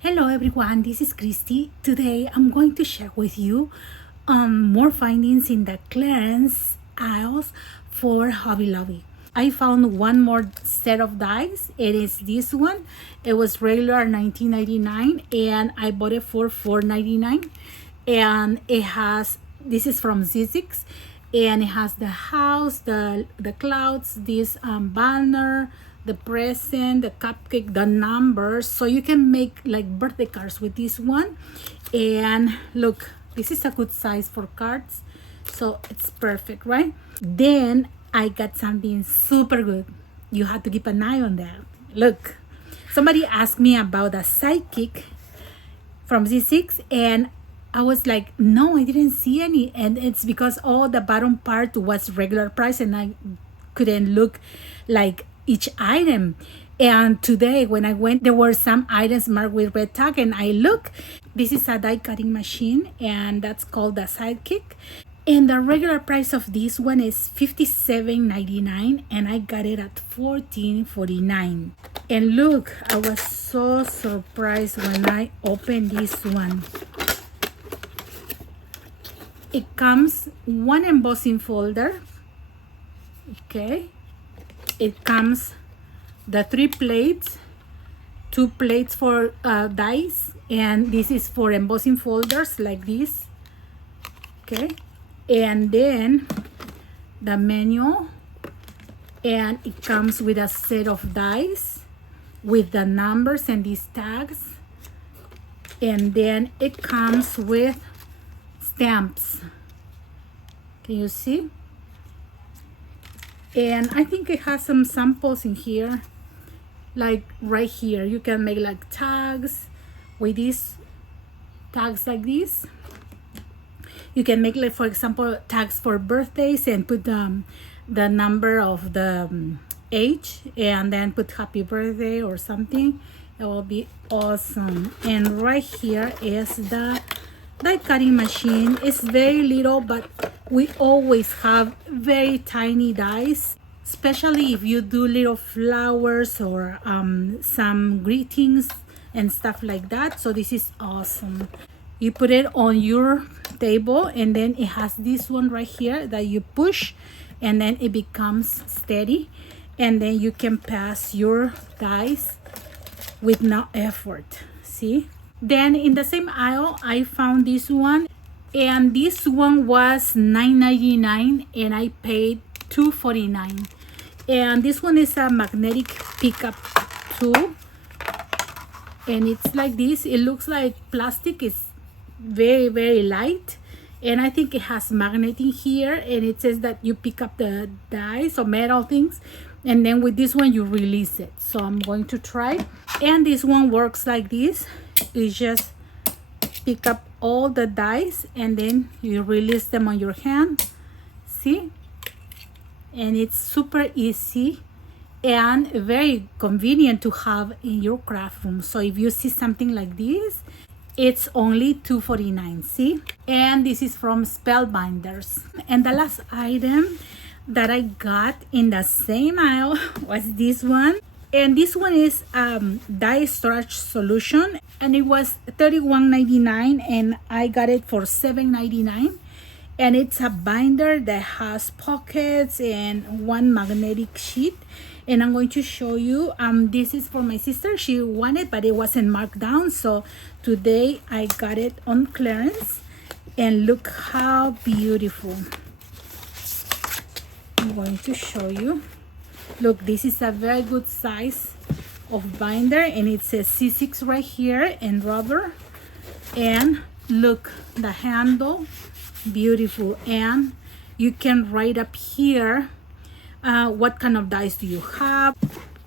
Hello everyone, this is Christy. Today I'm going to share with you more findings in the clearance aisles for Hobby Lobby. I found one more set of dies. It is this one. It was regular $19.99 and I bought it for $4.99. And it has, this is from Zizix, and it has the house, the clouds, this banner, the present, the cupcake, the numbers, so you can make like birthday cards with this one. And look, this is a good size for cards, so it's perfect, right? Then I got something super good. You have to keep an eye on that. Look, somebody asked me about a sidekick from Z6, and I was like, no, I didn't see any. And it's because all the bottom part was regular price and I couldn't look like each item. And today when I went, there were some items marked with red tag, and I look, this is a die cutting machine and that's called the Sidekick. And the regular price of this one is $57.99 and I got it at $14.49. And look, I was so surprised when I opened this one. It comes one embossing folder, okay? It comes the 3 plates, 2 plates for dice, and this is for embossing folders like this, okay? And then the menu, and it comes with a set of dice with the numbers and these tags, and then it comes with stamps. Can you see? And I think it has some samples in here, like right here. You can make like tags with these tags like this. You can make, like, for example, tags for birthdays and put the number of the age and then put happy birthday or something. It will be awesome. And right here is the die cutting machine. Is very little, but we always have very tiny dies, especially if you do little flowers or some greetings and stuff like that. So this is awesome. You put it on your table, and then it has this one right here that you push, and then it becomes steady, and then you can pass your dies with no effort. See? Then in the same aisle, I found this one, and this one was $9.99 and I paid $2.49. And this one is a magnetic pickup tool, and it's like this. It looks like plastic. It's very light, and I think it has magnet in here, and it says that you pick up the dies or metal things, and then with this one you release it. So I'm going to try. And this one works like this. You just pick up all the dice and then you release them on your hand. See? And it's super easy and very convenient to have in your craft room. So if you see something like this, it's only $2.49. See? And this is from Spellbinders. And the last item that I got in the same aisle was this one. And this one is die storage solution, and it was $31.99 and I got it for $7.99. And it's a binder that has pockets and one magnetic sheet. And I'm going to show you, this is for my sister. She wanted, but it wasn't marked down, so today I got it on clearance. And look how beautiful. I'm going to show you. Look, this is a very good size of binder, and it says C6 right here in rubber. And look, the handle, beautiful. And you can write up here what kind of dice do you have.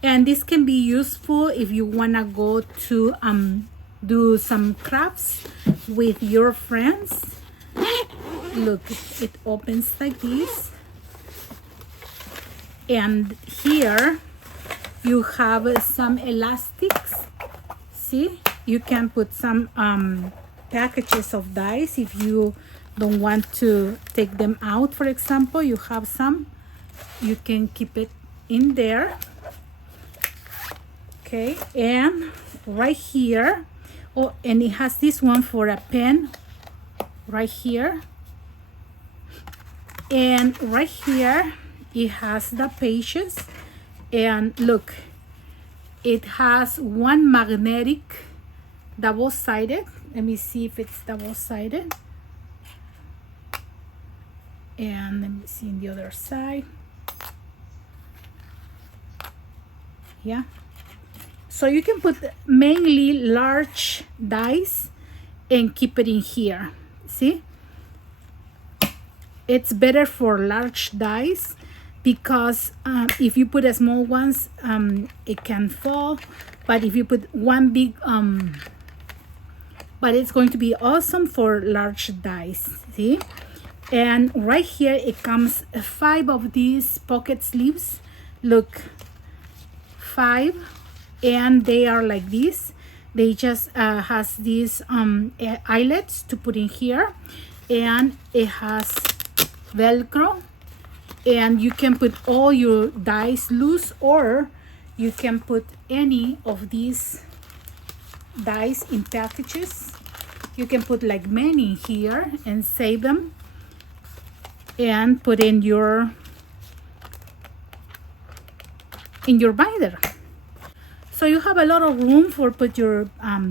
And this can be useful if you want to go to do some crafts with your friends. Look, it opens like this. And here you have some elastics. See, you can put some packages of dice if you don't want to take them out. For example, you have some, you can keep it in there. Okay, and right here Oh, and it has this one for a pen right here. And right here, it has the pages. And look, it has one magnetic double-sided. Let me see if it's double-sided. And let me see on the other side. Yeah. So you can put mainly large dice and keep it in here. See? It's better for large dice because if you put a small ones, it can fall. But if you put one big, but it's going to be awesome for large dice. See? And right here it comes 5 of these pocket sleeves. Look, 5, and they are like this. They just has these eyelets to put in here, and it has Velcro, and you can put all your dice loose, or you can put any of these dice in packages. You can put like many here and save them and put in your binder. So you have a lot of room for put your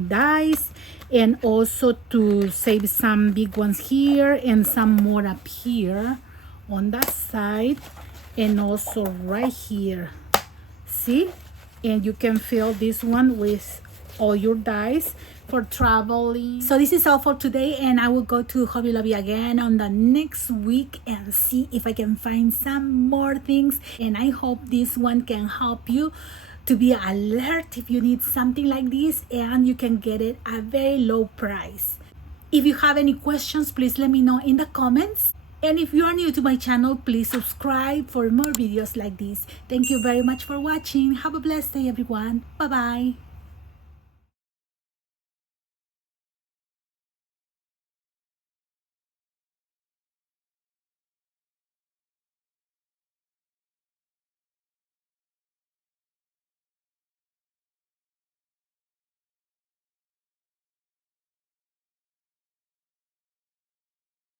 dice, and also to save some big ones here and some more up here on that side, and also right here. See? And you can fill this one with all your dice for traveling. So this is all for today, and I will go to Hobby Lobby again on the next week and see if I can find some more things. And I hope this one can help you to be alert if you need something like this, and you can get it at a very low price. If you have any questions, please let me know in the comments. And if you are new to my channel, please subscribe for more videos like this. Thank you very much for watching. Have a blessed day, everyone. Bye-bye.